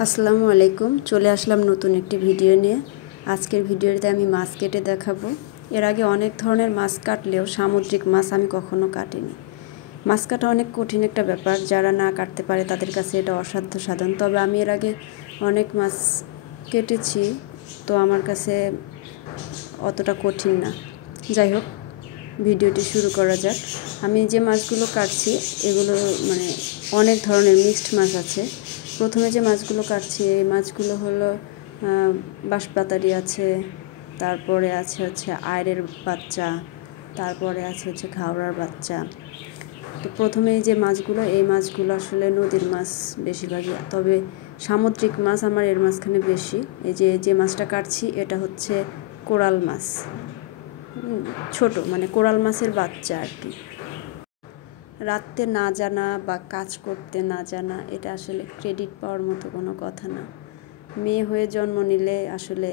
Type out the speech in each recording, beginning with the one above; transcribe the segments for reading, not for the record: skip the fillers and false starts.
আসসালামু আলাইকুম। চলে আসলাম নতুন একটি ভিডিও নিয়ে। আজকের ভিডিওতে আমি মাছ কেটে দেখাবো। এর আগে অনেক ধরনের মাছ কাটলেও সামুদ্রিক মাছ আমি কখনো কাটিনি। মাছ কাটা অনেক কঠিন একটা ব্যাপার, যারা না কাটতে পারে তাদের কাছে এটা অসাধ্য সাধন। তবে আমি এর আগে অনেক মাছ কেটেছি, তো আমার কাছে অতটা কঠিন না। যাই হোক, ভিডিওটি শুরু করা যাক। আমি যে মাছগুলো কাটছি এগুলো অনেক ধরনের মিক্সড মাছ আছে। প্রথমে যে মাছগুলো কাটছি এই মাছগুলো হলো বাঁশপাতারি আছে, তারপরে আছে হচ্ছে আইড়ের বাচ্চা, তারপরে আছে হচ্ছে ঘাওড়ার বাচ্চা। তো প্রথমে যে মাছগুলো, এই মাছগুলো আসলে নদীর মাছ বেশিরভাগই, তবে সামুদ্রিক মাছ আমার এর মাঝখানে বেশি। এই যে মাছটা কাটছি এটা হচ্ছে কোরাল মাছ, ছোট কোরাল মাছের বাচ্চা আর কি। রাখতে না জানা বা কাজ করতে না জানা এটা আসলে ক্রেডিট পাওয়ার মতো কোনো কথা না। মেয়ে হয়ে জন্ম নিলে আসলে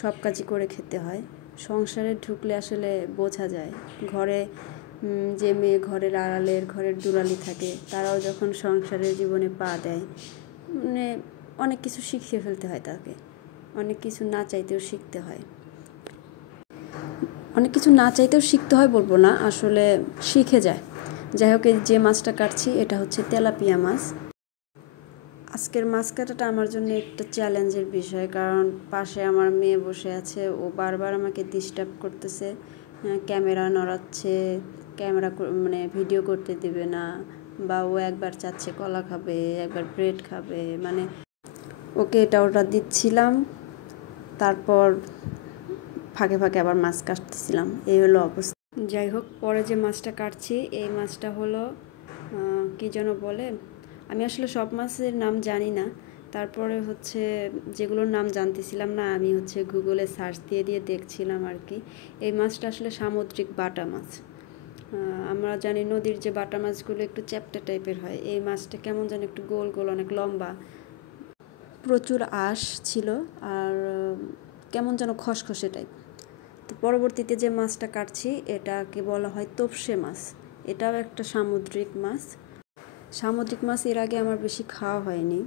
সব কাজই করে খেতে হয়। সংসারে ঢুকলে আসলে বোঝা যায়, ঘরে যে মেয়ে ঘরের আড়ালের ঘরের দুলালি থাকে, তারাও যখন সংসারের জীবনে পা দেয় অনেক কিছু শিখিয়ে ফেলতে হয় তাকে। অনেক কিছু না চাইতেও শিখতে হয়, শিখতে হয় বলবো না, আসলে শিখে যায়। যাই হোক, যে মাছটা কাটছি এটা হচ্ছে তেলাপিয়া মাছ। আজকের মাছ কাটাটা আমার জন্য একটা চ্যালেঞ্জের বিষয়, কারণ পাশে আমার মেয়ে বসে আছে, ও বারবার আমাকে ডিস্টার্ব করতেছে, ক্যামেরা নড়াচ্ছে, ক্যামেরা ভিডিও করতে দেবে না, বা ও একবার চাচ্ছে কলা খাবে, একবার ব্রেড খাবে, ওকে এটা ওটা দিচ্ছিলাম, তারপর ফাঁকে ফাঁকে আবার মাছ কাটতেছিলাম। এই হলো অবস্থা। যাই হোক, পরে যে মাছটা কাটছি এই মাছটা হলো কী যেন বলে, আমি আসলে সব মাছের নাম জানি না। তারপরে হচ্ছে যেগুলোর নাম জানতেছিলাম না, আমি হচ্ছে গুগলে সার্চ দিয়ে দিয়ে দেখছিলাম আর কি। এই মাছটা আসলে সামুদ্রিক বাটা মাছ। আমরা জানি নদীর যে বাটা মাছগুলো একটু চ্যাপ্টা টাইপের হয়, এই মাছটা কেমন যেন একটু গোল গোল, অনেক লম্বা, প্রচুর আঁশ ছিল, আর কেমন যেন খসখসে টাইপ। তো পরবর্তীতে যে মাছটা কাটছি এটাকে বলা হয় তোপসে মাছ। এটাও একটা সামুদ্রিক মাছ। সামুদ্রিক মাছ এর আগে আমার বেশি খাওয়া হয়নি,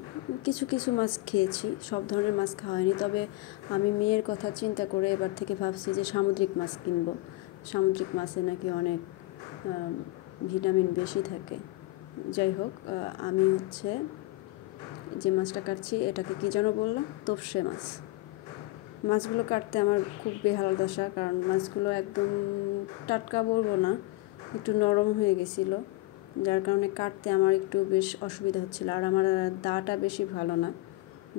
কিছু কিছু মাছ খেয়েছি, সব ধরনের মাছ খাওয়া হয়নি। তবে আমি মেয়ের কথা চিন্তা করে এবার থেকে ভাবছি যে সামুদ্রিক মাছ কিনবো। সামুদ্রিক মাছে নাকি অনেক ভিটামিন বেশি থাকে। যাই হোক, আমি হচ্ছে যে মাছটা কাটছি এটাকে কী যেন বললাম, তোপসে মাছ। মাছগুলো কাটতে আমার খুব বেহাল দশা, কারণ মাছগুলো একদম টাটকা বলবো না, একটু নরম হয়ে গেছিলো, যার কারণে কাটতে আমার একটু বেশ অসুবিধা হচ্ছিলো। আর আমার দাটা বেশি ভালো না,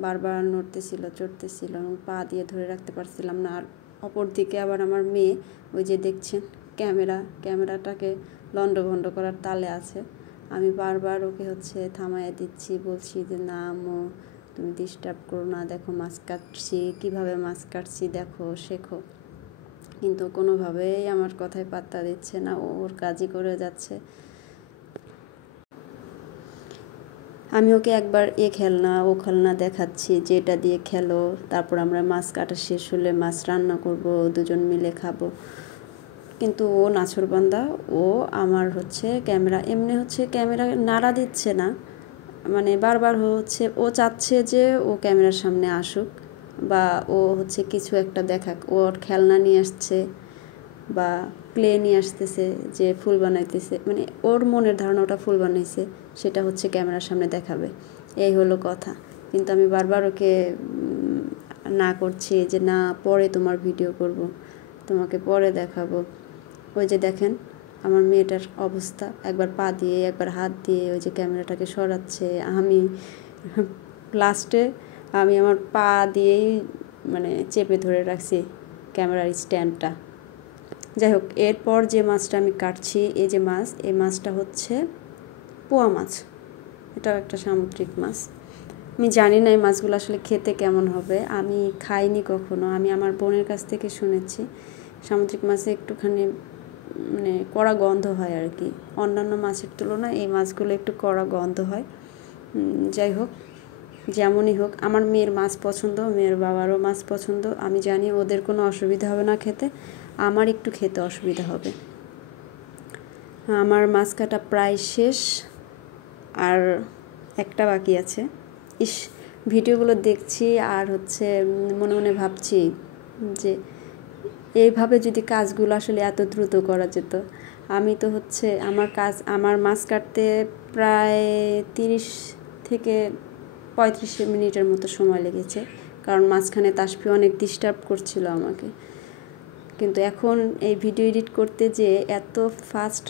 বারবার নড়তেছিল, চড়তেছিল, এবং পা দিয়ে ধরে রাখতে পারছিলাম না। আর অপর দিকে আবার আমার মেয়ে, ওই যে দেখছেন ক্যামেরাটাকে লন্ডভন্ড করার তালে আছে। আমি বারবার ওকে হচ্ছে থামাইয়া দিচ্ছি, বলছি যে না আম্মু তুমি ডিস্টার্ব করো না, দেখো মাছ কাটছি, কীভাবে মাছ কাটছি দেখো, শেখো। কিন্তু কোনোভাবেই আমার কথায় পাত্তা দিচ্ছে না, ওর কাজই করে যাচ্ছে। আমি ওকে একবার খেলনা ও খেলনা দেখাচ্ছি যে এটা দিয়ে খেলো, তারপর আমরা মাছ কাটা শেষ হলে মাছ রান্না করব, দুজন মিলে খাবো। কিন্তু ও নাছোড়বান্দা, ও আমার হচ্ছে ক্যামেরা নাড়া দিচ্ছে না, বারবার হচ্ছে ও চাচ্ছে যে ও ক্যামেরার সামনে আসুক, বা ও হচ্ছে কিছু একটা দেখাক। ওর খেলনা নিয়ে আসছে বা ক্লে নিয়ে আসতেছে, যে ফুল বানাইতেছে, ওর মনের ধারণা ওটা ফুল বানাইছে, সেটা হচ্ছে ক্যামেরার সামনে দেখাবে। এই হলো কথা। কিন্তু আমি বারবার ওকে না করছি যে না, পরে তোমার ভিডিও করব, তোমাকে পরে দেখাবো। ওই যে দেখেন আমার মেয়েটার অবস্থা, একবার পা দিয়ে একবার হাত দিয়ে ওই যে ক্যামেরাটাকে সরাচ্ছে। আমি লাস্টে আমার পা দিয়েই চেপে ধরে রাখছি ক্যামেরার স্ট্যান্ডটা। যাই হোক, এরপর যে মাছটা আমি কাটছি, এই মাছটা হচ্ছে পোয়া মাছ। এটাও একটা সামুদ্রিক মাছ। আমি জানি না এই মাছগুলো আসলে খেতে কেমন হবে, আমি খাইনি কখনো। আমি আমার বোনের কাছ থেকে শুনেছি সামুদ্রিক মাছে একটুখানি কড়া গন্ধ হয় আর কি, অন্যান্য মাছের তুলনায় এই মাছগুলো একটু কড়া গন্ধ হয়। যাই হোক, যেমনই হোক, আমার মেয়ের মাছ পছন্দ, মেয়ের বাবারও মাছ পছন্দ। আমি জানি ওদের কোনো অসুবিধা হবে না খেতে, আমার একটু খেতে অসুবিধা হবে। আমার মাছ কাটা প্রায় শেষ, আর একটা বাকি আছে। ভিডিওগুলো দেখছি আর হচ্ছে মনে মনে ভাবছি যে এইভাবে যদি কাজগুলো আসলে এত দ্রুত করা যেত। আমি তো হচ্ছে আমার মাছ কাটতে প্রায় 30 থেকে 35 মিনিটের মতো সময় লেগেছে, কারণ মাঝখানে তাসফি অনেক ডিস্টার্ব করছিল আমাকে। কিন্তু এখন এই ভিডিও এডিট করতে যে এত ফাস্ট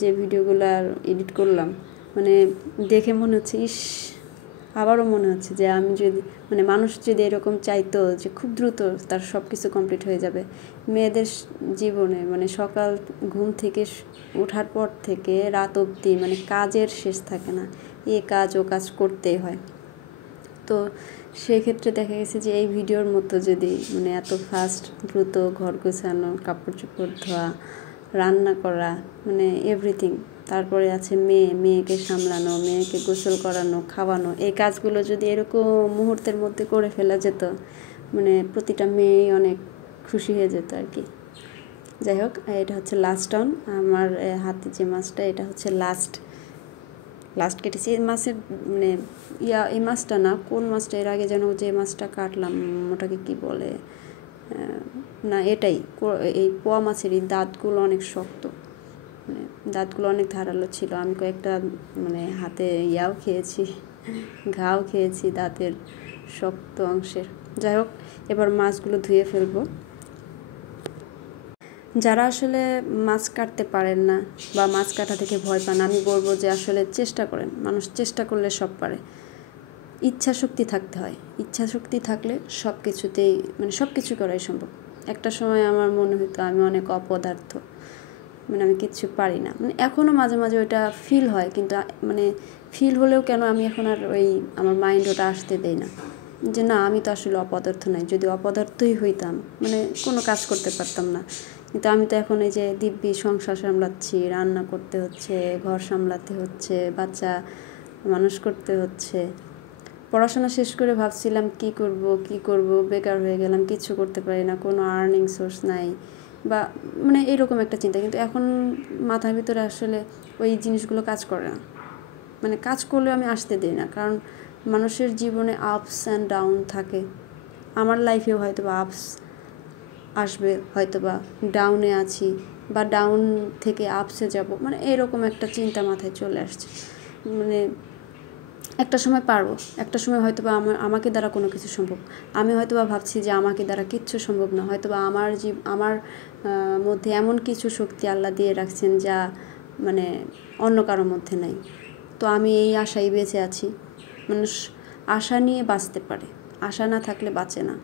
যে ভিডিওগুলো এডিট করলাম, মানে দেখে মনে হচ্ছে আবারও মনে হচ্ছে যে আমি যদি মানুষ যদি এরকম চাইতো যে খুব দ্রুত তার সব কিছু কমপ্লিট হয়ে যাবে। মেয়েদের জীবনে সকাল ঘুম থেকে ওঠার পর থেকে রাত অবধি কাজের শেষ থাকে না, এ কাজ ও কাজ করতেই হয়। তো সেই ক্ষেত্রে দেখা গেছে যে এই ভিডিওর মতো যদি এত ফাস্ট দ্রুত ঘর গোছানো, কাপড় চোপড় ধোয়া, রান্না করা, এভরিথিং, তারপরে আছে মেয়েকে সামলানো, মেয়েকে গোসল করানো, খাওয়ানো, এই কাজগুলো যদি এরকম মুহূর্তের মধ্যে করে ফেলা যেত, প্রতিটা মেয়েই অনেক খুশি হয়ে যেত আর কি। যাই হোক, এটা হচ্ছে লাস্ট অন আমার হাতে যে মাছটা, এটা হচ্ছে লাস্ট কেটেছি। এই মাছের এই মাছটা না, কোন মাছটা এর আগে যেন যে মাছটা কাটলাম ওটাকে কি বলে, না এটাই, এই পোয়া মাছের এই দাঁতগুলো অনেক শক্ত, দাঁতগুলো অনেক ধারালো ছিল। আমি কয়েকটা হাতে খেয়েছি, ঘাও খেয়েছি দাঁতের শক্ত অংশের। যাই হোক, এবার মাছগুলো ধুয়ে ফেলবো। যারা আসলে মাছ কাটতে পারেন না বা মাছ কাটা থেকে ভয় পান, আমি বলবো যে আসলে চেষ্টা করেন। মানুষ চেষ্টা করলে সব পারে, ইচ্ছা শক্তি থাকতে হয়। ইচ্ছা শক্তি থাকলে সব কিছুতেই সব কিছু করাই সম্ভব। একটা সময় আমার মনে হতো আমি অনেক অপদার্থ, আমি কিচ্ছু পারি না। এখনও মাঝে মাঝে ওইটা ফিল হয়, কিন্তু ফিল হলেও কেন আমি এখন আর আমার মাইন্ড ওটা আসতে দেই না যে না, আমি তো আসলে অপদার্থ নাই। যদি অপদার্থই হইতাম কোনো কাজ করতে পারতাম না। কিন্তু আমি তো এখন এই যে দিব্যি সংসার সামলাচ্ছি, রান্না করতে হচ্ছে, ঘর সামলাতে হচ্ছে, বাচ্চা মানুষ করতে হচ্ছে। পড়াশোনা শেষ করে ভাবছিলাম কি করব, বেকার হয়ে গেলাম, কিছু করতে পারি না, কোনো আর্নিং সোর্স নাই বা এইরকম একটা চিন্তা। কিন্তু এখন মাথার ভিতরে আসলে ওই জিনিসগুলো কাজ করে না, কাজ করলেও আমি আসতে দিই না, কারণ মানুষের জীবনে আপস অ্যান্ড ডাউন থাকে। আমার লাইফেও হয়তো বা আপস আসবে, হয়তো বা ডাউনে আছি বা ডাউন থেকে আপসে যাব, এরকম একটা চিন্তা মাথায় চলে আসছে। একটা সময় পারবো, একটা সময় হয়তো বা আমাকে দ্বারা কোনো কিছু সম্ভব। আমি হয়তো বা ভাবছি যে আমাকে দ্বারা কিচ্ছু সম্ভব না, হয়তো বা আমার মধ্যে এমন কিছু শক্তি আল্লাহ দিয়ে রাখছেন যা অন্য কারোর মধ্যে নাই। তো আমি এই আশায় বেঁচে আছি। মানুষ আশা নিয়ে বাঁচতে পারে, আশা না থাকলে বাঁচে না।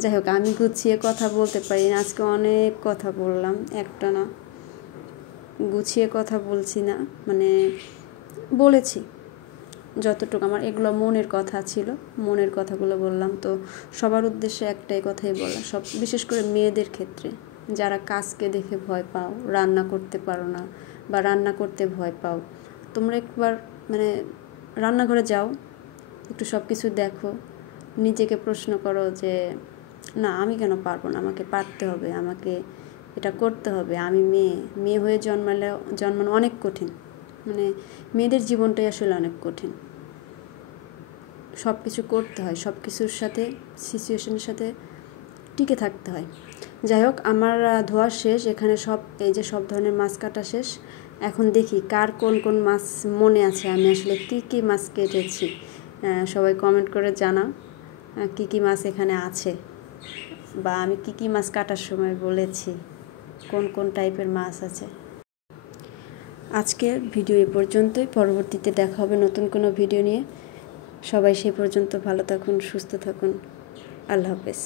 যাই হোক, আমি গুছিয়ে কথা বলতে পারি না, আজকে অনেক কথা বললাম, একটা না, গুছিয়ে কথা বলছি না, বলেছি যতটুকু আমার এগুলো মনের কথা ছিল, মনের কথাগুলো বললাম। তো সবার উদ্দেশ্যে একটাই কথাই বলা, বিশেষ করে মেয়েদের ক্ষেত্রে, যারা কাজকে দেখে ভয় পাও, রান্না করতে পারো না বা রান্না করতে ভয় পাও, তোমরা একবার রান্নাঘরে যাও, একটু সব কিছু দেখো, নিজেকে প্রশ্ন করো যে না, আমি কেন পারবো না, আমাকে পারতে হবে, আমাকে এটা করতে হবে। আমি মেয়ে হয়ে জন্মানো অনেক কঠিন, মেয়েদের জীবনটাই আসলে অনেক কঠিন। সব কিছু করতে হয়, সব কিছুর সাথে সিচুয়েশনের সাথে টিকে থাকতে হয়। যাই হোক, আমার ধোয়া শেষ, এখানে এই যে সব ধরনের মাছ কাটা শেষ। এখন দেখি কার কোন কোন মাছ মনে আছে, আমি আসলে কী মাছ কেটেছি। সবাই কমেন্ট করে জানাও কী মাছ এখানে আছে, বা আমি কী মাছ কাটার সময় বলেছি, কোন টাইপের মাছ আছে। আজকের ভিডিও এ পর্যন্তই, পরবর্তীতে দেখা হবে নতুন কোনো ভিডিও নিয়ে। সবাই সেই পর্যন্ত ভালো থাকুন, সুস্থ থাকুন, আল্লাহ হাফেজ।